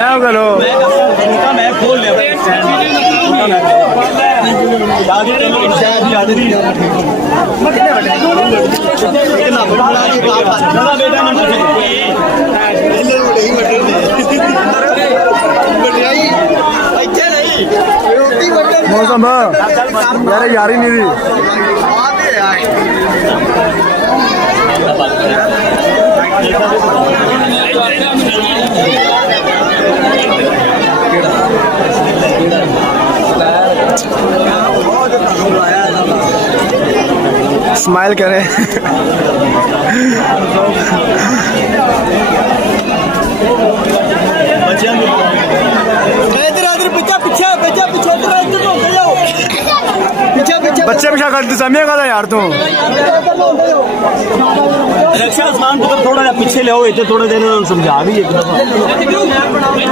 करो मैं खोल लिया मौसम यार यार ही नहीं थी स्माइल करें बच्चे पीछा कर समय का यार तू रक्षा आसमान पुत्र थोड़ा पीछे ले आओ इतने थोड़ा देर समझा भी एक दफा